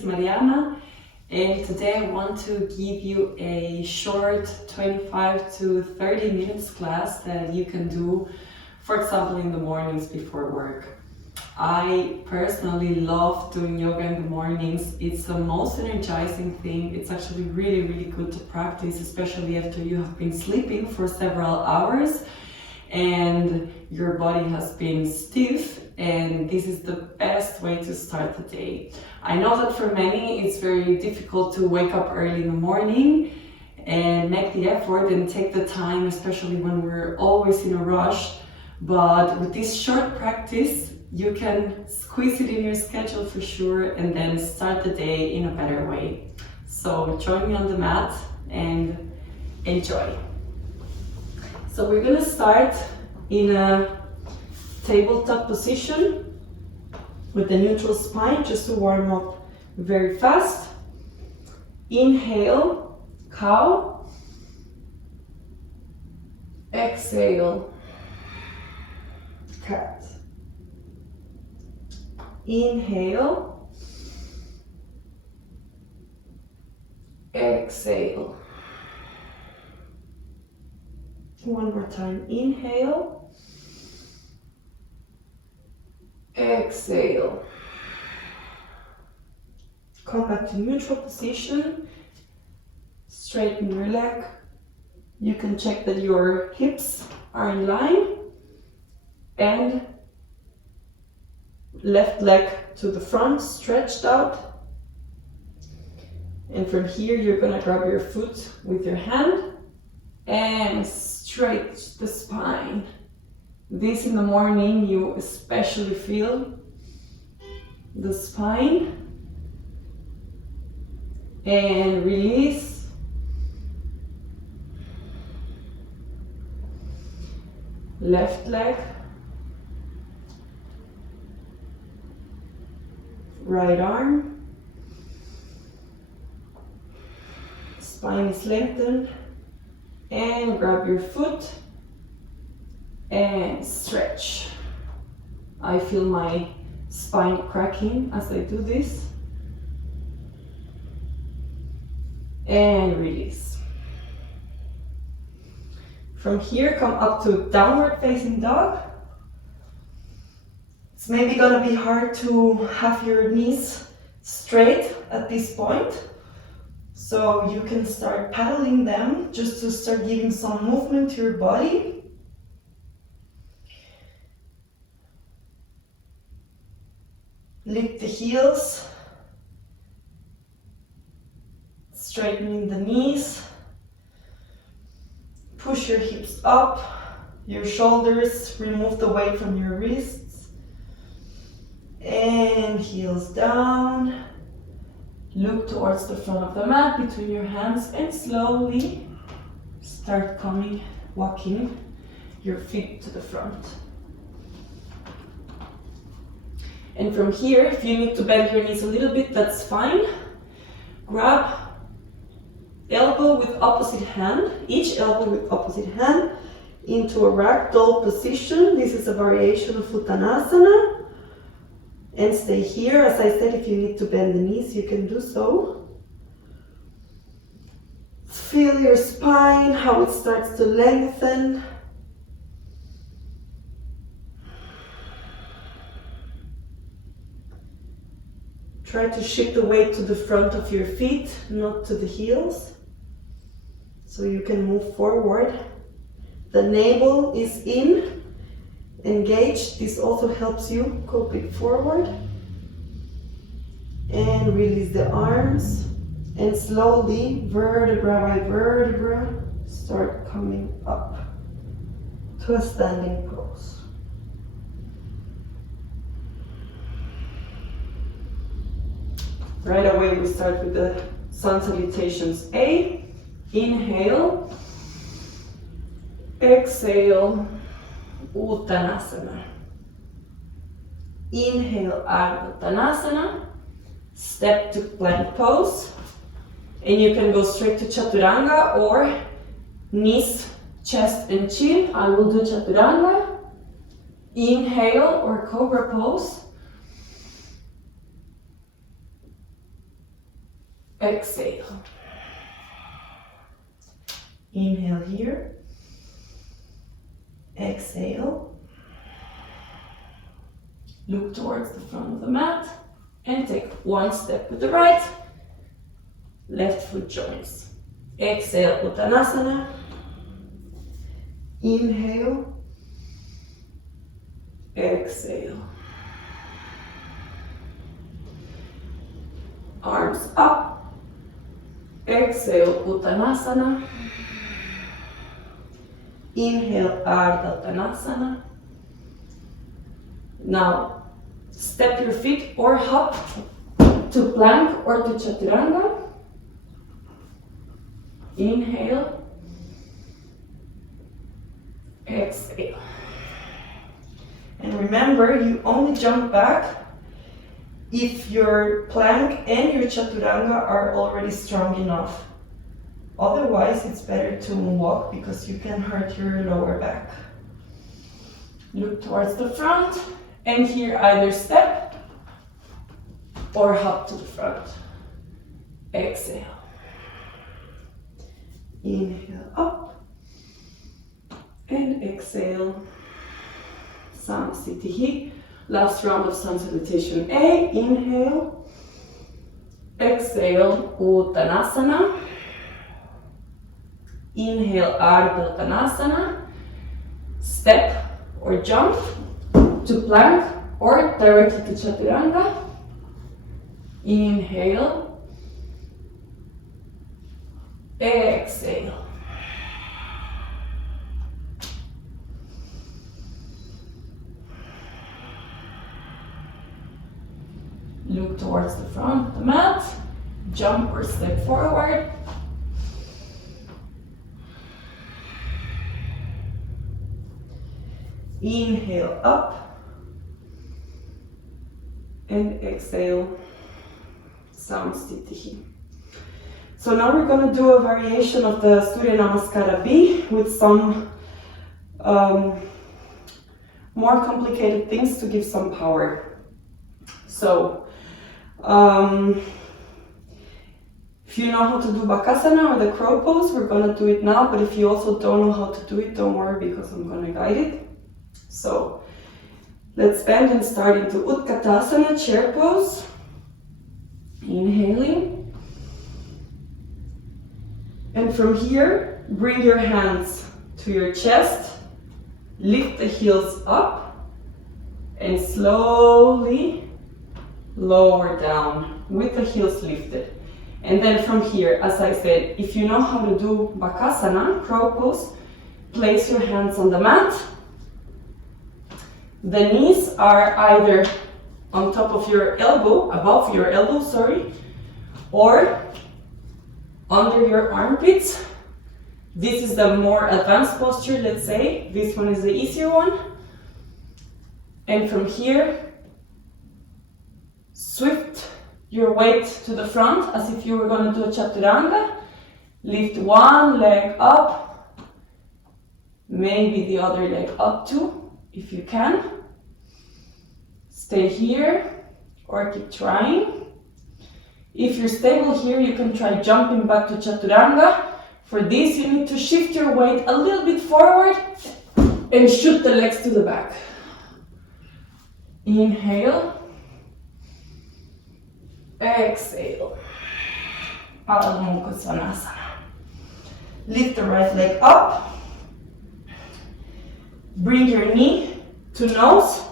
is Mariana, and today I want to give you a short 25 to 30 minutes class that you can do, for example, in the mornings before work. I personally love doing yoga in the mornings. It's the most energizing thing. It's actually really good to practice, especially after you have been sleeping for several hours and your body has been stiff, and this is the best way to start the day. I know that for many it's very difficult to wake up early in the morning and make the effort and take the time, especially when we're always in a rush, but with this short practice you can squeeze it in your schedule for sure and then start the day in a better way. So join me on the mat and enjoy. So we're going to start in a tabletop position with the neutral spine, just to warm up very fast. Inhale, cow. Exhale, cat. Inhale. Exhale. One more time. Inhale. Exhale. Come back to neutral position. Straighten your leg. You can check that your hips are in line. And left leg to the front, stretched out. And from here you're going to grab your foot with your hand and stretch the spine. This in the morning you especially feel the spine. And release. Left leg. Right arm. Spine is lengthened. And grab your foot and stretch. I feel my spine cracking as I do this. And release. From here, come up to downward facing dog. It's maybe gonna be hard to have your knees straight at this point. So you can start paddling them just to start giving some movement to your body. Lift the heels. Straightening the knees. Push your hips up. Your shoulders, remove the weight from your wrists. And heels down. Look towards the front of the mat between your hands and slowly start walking your feet to the front. And from here, if you need to bend your knees a little bit, that's fine. Grab elbow with opposite hand, each elbow with opposite hand into a ragdoll position. This is a variation of Uttanasana. And stay here. As I said, if you need to bend the knees, you can do so. Feel your spine, how it starts to lengthen. Try to shift the weight to the front of your feet, not to the heels, so you can move forward. The navel is in. Engage. This also helps you go a bit forward. And release the arms. And slowly, vertebra by vertebra, start coming up to a standing pose. Right away we start with the sun salutations. A. Inhale. Exhale. Uttanasana. Inhale, Ardha Uttanasana. Step to plank pose. And you can go straight to Chaturanga or knees, chest and chin. I will do Chaturanga. Inhale or Cobra pose. exhale. Inhale here, exhale. Look towards the front of the mat and take one step with the right, left foot joins. Exhale, Uttanasana. Inhale, exhale. Arms up. Exhale, Uttanasana. Inhale, Ardha Uttanasana. Now, step your feet or hop to plank or to chaturanga. Inhale, exhale. And remember, you only jump back if your plank and your chaturanga are already strong enough. Otherwise, it's better to walk because you can hurt your lower back. Look towards the front, and here either step or hop to the front. Exhale. Inhale up and exhale. Samsitihi. Last round of sun salutation A. Inhale. Exhale, Uttanasana. Inhale, Ardha Uttanasana. Step or jump to plank or directly to chaturanga. Inhale. Exhale. Look towards the front of the mat. Jump or step forward. Inhale up. And exhale, Samsthitihi. So now we're going to do a variation of the Surya Namaskara B with some more complicated things to give some power. So, if you know how to do Bakasana or the crow pose, we're going to do it now, but if you also don't know how to do it, don't worry because I'm going to guide it. So, let's bend and start into Utkatasana, chair pose. Inhaling. And from here, bring your hands to your chest, lift the heels up, and slowly lower down with the heels lifted. And then from here, as I said, if you know how to do Bakasana, crow pose, place your hands on the mat. The knees are either on top of your elbow, above your elbow, sorry, or under your armpits. This is the more advanced posture, let's say. This one is the easier one. And from here, swift your weight to the front as if you were going to do a chaturanga. Lift one leg up, maybe the other leg up too, if you can. Stay here or keep trying. If you're stable here, you can try jumping back to chaturanga. For this, you need to shift your weight a little bit forward and shoot the legs to the back. Inhale. Exhale. Adho Mukha Svanasana. Lift the right leg up. Bring your knee to nose.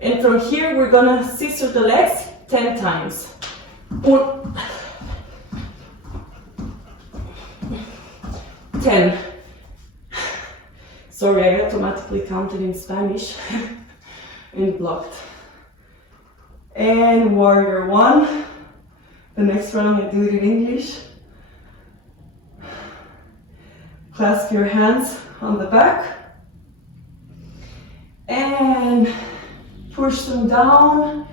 And from here, we're gonna scissor the legs 10 times. 10. Sorry, I automatically counted in Spanish and blocked. And warrior 1. The next round I do it in English. Clasp your hands on the back. And push them down,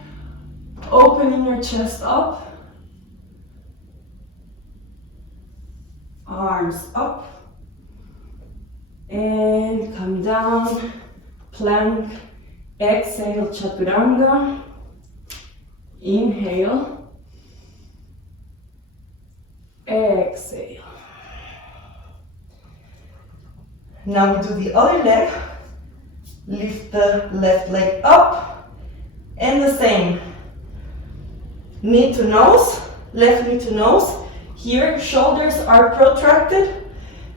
opening your chest up. Arms up. And come down, plank, exhale, chaturanga. Inhale. Exhale. Now we do the other leg. Lift the left leg up. And the same. Knee to nose, left knee to nose. Here, shoulders are protracted.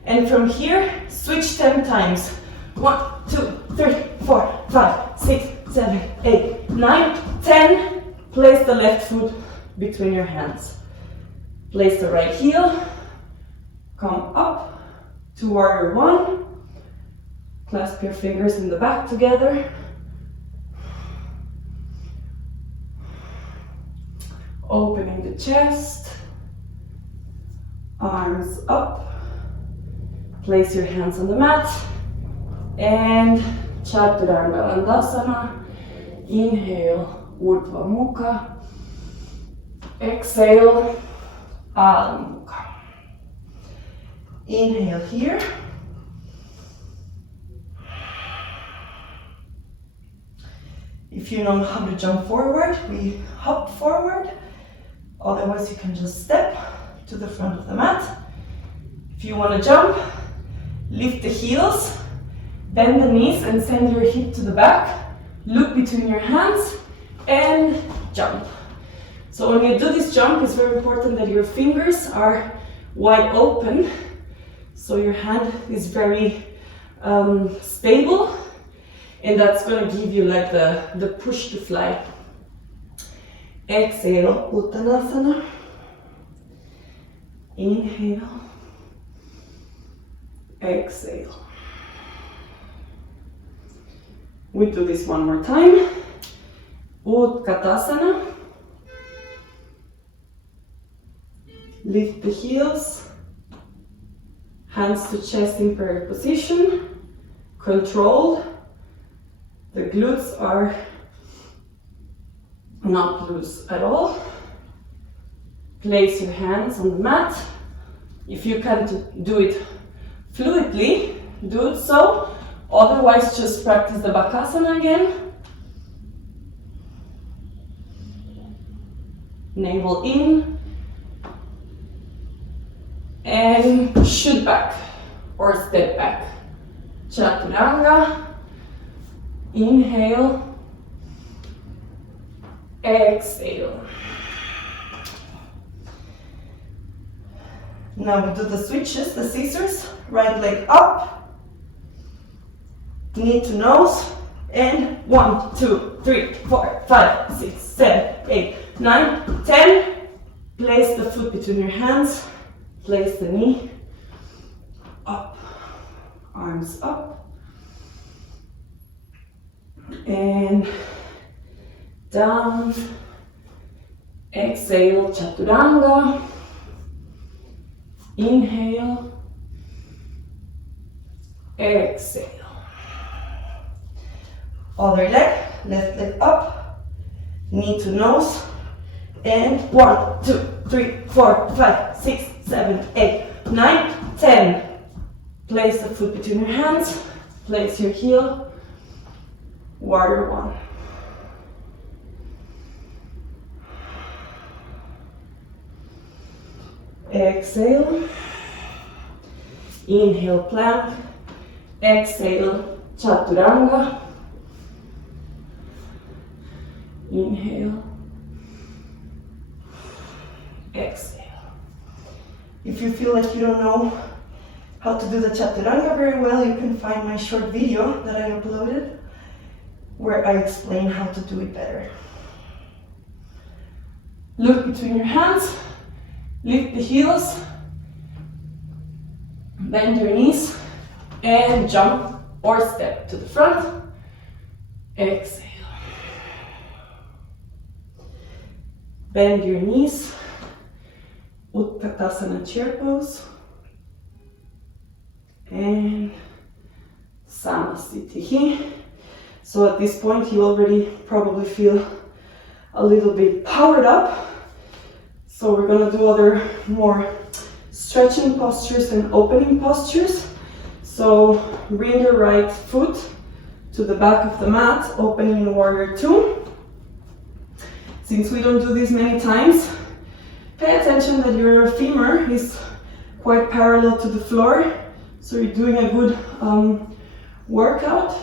And from here, switch 10 times. 1, 2, 3, 4, 5, 6, 7, 8, 9, 10. Place the left foot between your hands. Place the right heel. Come up to warrior one. Clasp your fingers in the back together. Opening the chest. Arms up. Place your hands on the mat. And Chaturanga Dandasana. Inhale, Urdhva Mukha. Exhale, Adho Mukha. Inhale here. If you know how to jump forward, we hop forward. Otherwise, you can just step to the front of the mat. If you want to jump, lift the heels, bend the knees and send your hip to the back. Look between your hands and jump. So when you do this jump, it's very important that your fingers are wide open. So your hand is very stable, and that's going to give you like the push to fly. Exhale, Uttanasana. Inhale. Exhale. We do this one more time. Utkatasana. Lift the heels. Hands to chest in prayer position. Controlled. The glutes are not loose at all. Place your hands on the mat. If you can't do it fluidly, do it so. Otherwise, just practice the Bakasana again. Navel in. And shoot back or step back. Chaturanga. Inhale. Exhale. Now we do the switches, the scissors. Right leg up. Knee to nose. And 1, 2, 3, 4, 5, 6, 7, 8, 9, 10. Place the foot between your hands. Place the knee up. Arms up. And down. Exhale, Chaturanga. Inhale. Exhale. Other leg, left leg up. Knee to nose. And 1, 2, 3, 4, 5, 6, 7, 8, 9, 10. Place the foot between your hands. Place your heel. Warrior one. Exhale. Inhale, plank. Exhale, Chaturanga. Inhale. Exhale. If you feel like you don't know how to do the Chaturanga very well, you can find my short video that I uploaded where I explain how to do it better. Look between your hands, lift the heels, bend your knees, and jump or step to the front. Exhale. Bend your knees. Utkatasana chair pose. And Samasthiti. So at this point you already probably feel a little bit powered up. So we're gonna do other more stretching postures and opening postures. So bring your right foot to the back of the mat, opening in warrior two. Since we don't do this many times, Pay attention that your femur is quite parallel to the floor, so you're doing a good workout.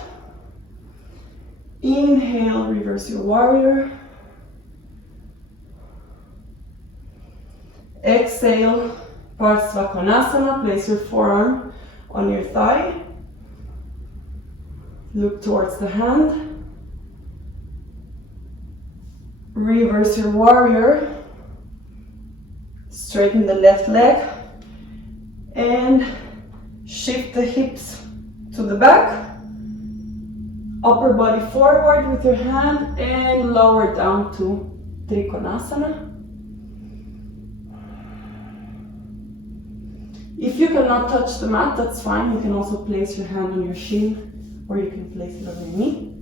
Inhale, reverse your warrior. Exhale, Bakasana. Place your forearm on your thigh. Look towards the hand. Reverse your warrior. Straighten the left leg. And shift the hips to the back. Upper body forward with your hand and lower down to Trikonasana. If you cannot touch the mat, that's fine. You can also place your hand on your shin or you can place it on your knee.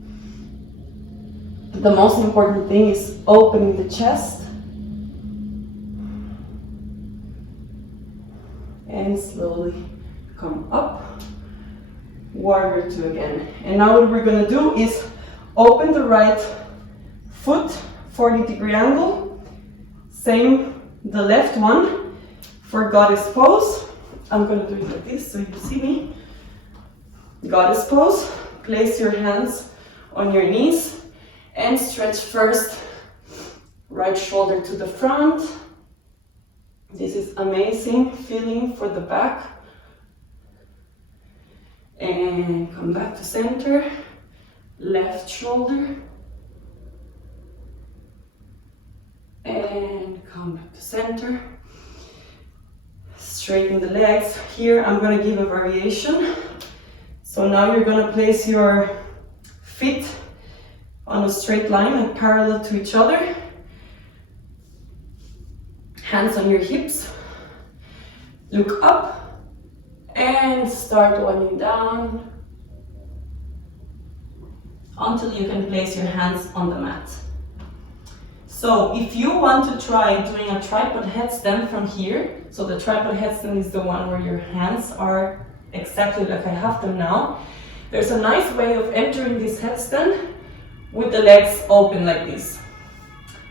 The most important thing is opening the chest and slowly come up. Warrior two again. And now what we're going to do is open the right foot, 40-degree angle. Same the left one for goddess pose. I'm going to do it like this so you see me. Goddess pose. Place your hands on your knees and stretch first right shoulder to the front. This is amazing feeling for the back. And come back to center. Left shoulder. And come back to center. Straighten the legs. Here I'm going to give a variation. So now you're going to place your feet on a straight line and parallel to each other. Hands on your hips. Look up and start winding down until you can place your hands on the mat. So if you want to try doing a tripod headstand from here, so the tripod headstand is the one where your hands are exactly like I have them now. There's a nice way of entering this headstand with the legs open like this.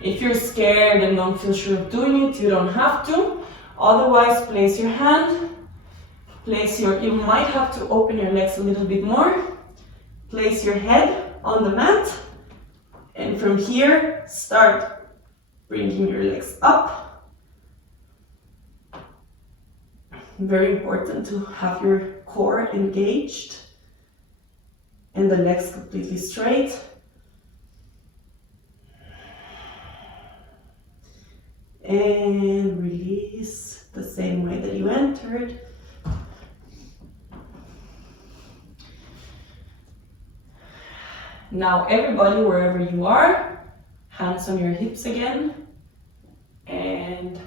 If you're scared and don't feel sure of doing it, you don't have to. Otherwise, place your hand, you might have to open your legs a little bit more. Place your head on the mat. And from here, start bringing your legs up. Very important to have your core engaged and the legs completely straight. And release the same way that you entered. Now everybody, wherever you are, hands on your hips again. And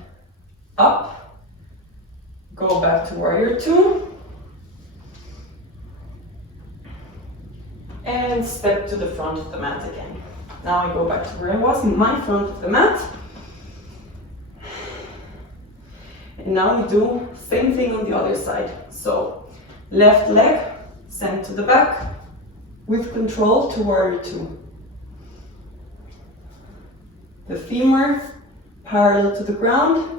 up. Go back to warrior two. And step to the front of the mat again. Now I go back to where I was, in my front of the mat. And now we do same thing on the other side. So left leg sent to the back with control to warrior two. The femur parallel to the ground.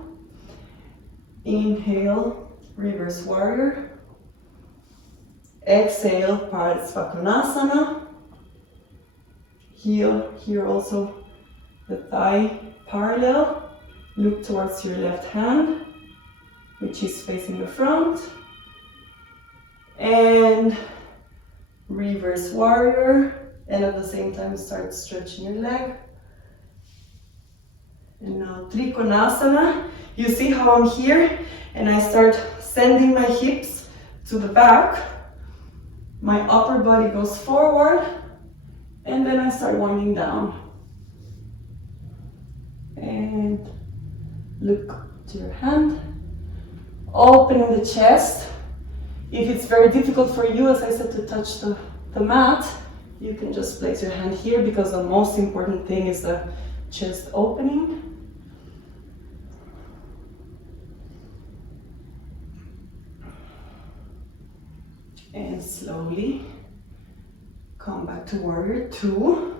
Inhale, reverse warrior. Exhale, Bakasana. Here also the thigh parallel. Look towards your left hand, which is facing the front. And reverse warrior. And at the same time start stretching your leg. And now Trikonasana. You see how I'm here and I start sending my hips to the back. My upper body goes forward and then I start winding down. And look to your hand. Opening the chest. If it's very difficult for you, as I said, to touch the mat, you can just place your hand here because the most important thing is the chest opening. And slowly come back to warrior two.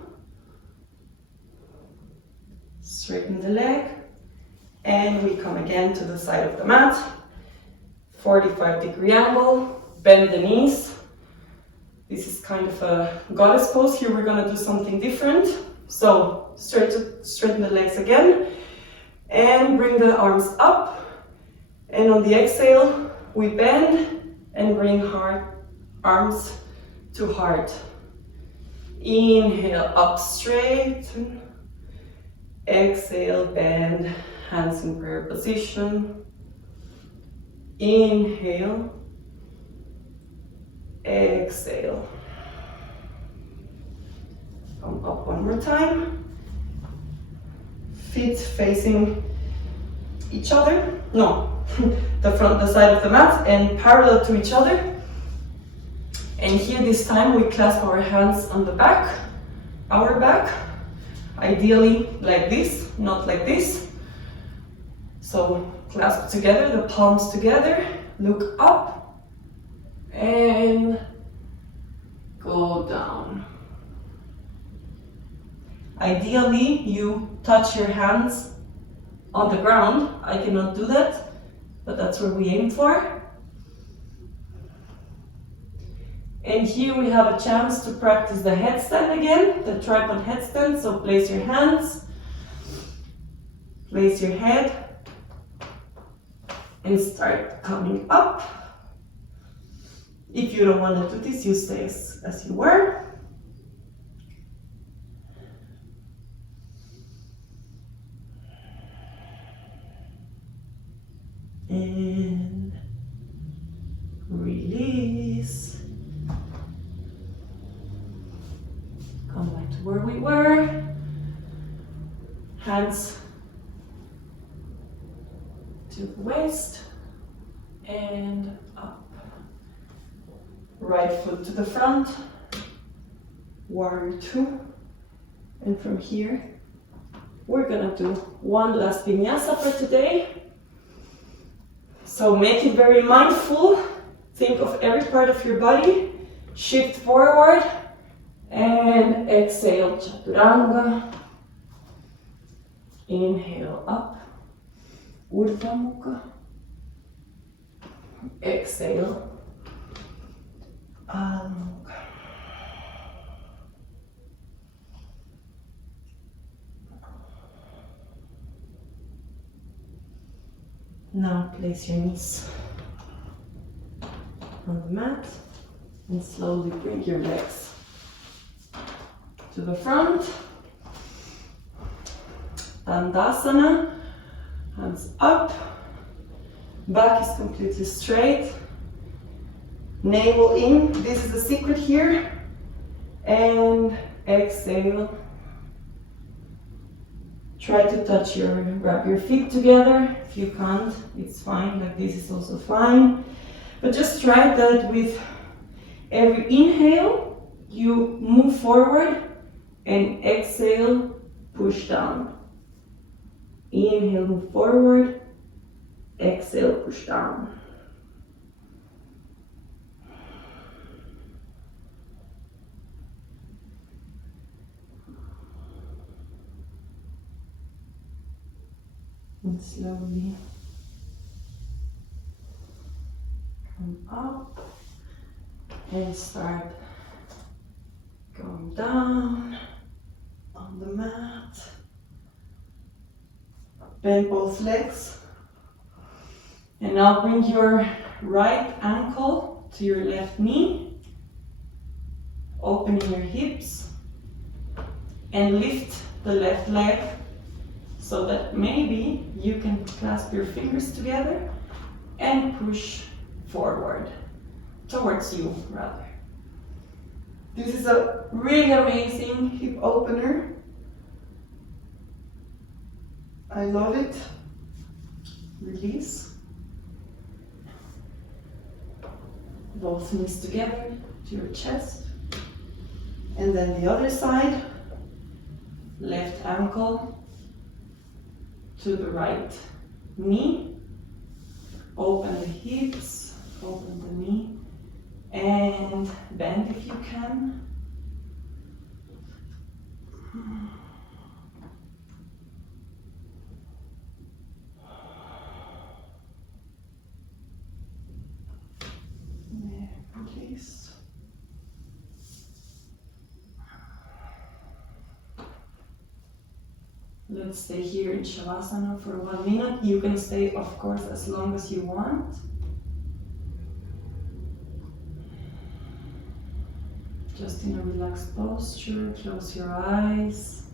Straighten the leg. And we come again to the side of the mat. 45-degree angle, bend the knees. This is kind of a goddess pose. Here we're gonna do something different. So straighten the legs again and bring the arms up. And on the exhale, we bend and bring arms to heart. Inhale, up, straighten. Exhale, bend, hands in prayer position. Inhale. Exhale. Come up one more time. Feet facing each other. No, the side of the mat and parallel to each other. And here this time we clasp our hands on the back, our back. Ideally like this, not like this. So clasp together, the palms together, look up and go down. Ideally you touch your hands on the ground. I cannot do that, but that's where we aim for. And here we have a chance to practice the headstand again, the tripod headstand. So place your hands, place your head, and start coming up. If you don't want to do this, you stay as you were. And release. Come back to where we were. Hands to the waist and up. Right foot to the front. Warrior two. And from here, we're gonna do one last vinyasa for today. So make it very mindful. Think of every part of your body. Shift forward. And exhale, chaturanga. Inhale up, Urdhva Mukha. Exhale, Adho Mukha. Now place your knees on the mat and slowly bring your legs to the front. Dandasana, hands up, back is completely straight, navel in, this is the secret here, and exhale. Try to grab your feet together. If you can't, it's fine, like this is also fine. But just try that with every inhale, you move forward, and exhale, push down. Inhale, move forward. Exhale, push down. And slowly come up and start going down on the mat. Bend both legs. And now bring your right ankle to your left knee. Opening your hips. And lift the left leg so that maybe you can clasp your fingers together and push forward, towards you rather. This is a really amazing hip opener. I love it. Release. Both knees together to your chest. And then the other side. Left ankle to the right knee. Open the hips, open the knee, and bend if you can. Let's stay here in Shavasana for 1 minute. You can stay, of course, as long as you want. Just in a relaxed posture, close your eyes.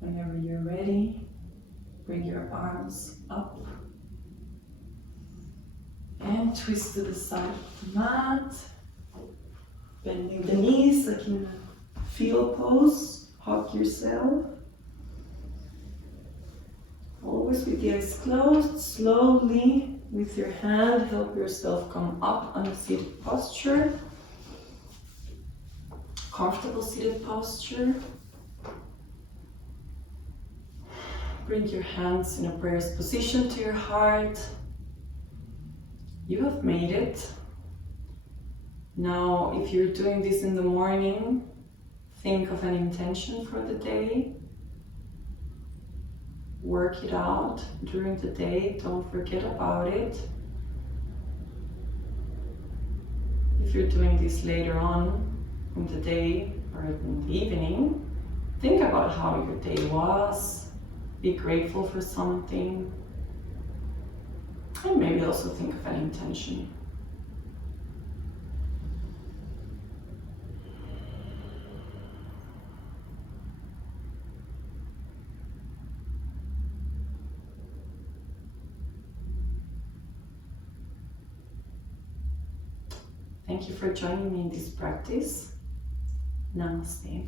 Whenever you're ready, bring your arms up and twist to the side of the mat. Bending the knees like in a field pose, hug yourself. Always with the eyes closed, slowly with your hand help yourself come up on a seated posture. Comfortable seated posture. Bring your hands in a prayer's position to your heart. You have made it. Now, if you're doing this in the morning, think of an intention for the day. Work it out during the day, don't forget about it. If you're doing this later on in the day or in the evening, think about how your day was. Be grateful for something, and maybe also think of an intention. Thank you for joining me in this practice. Namaste.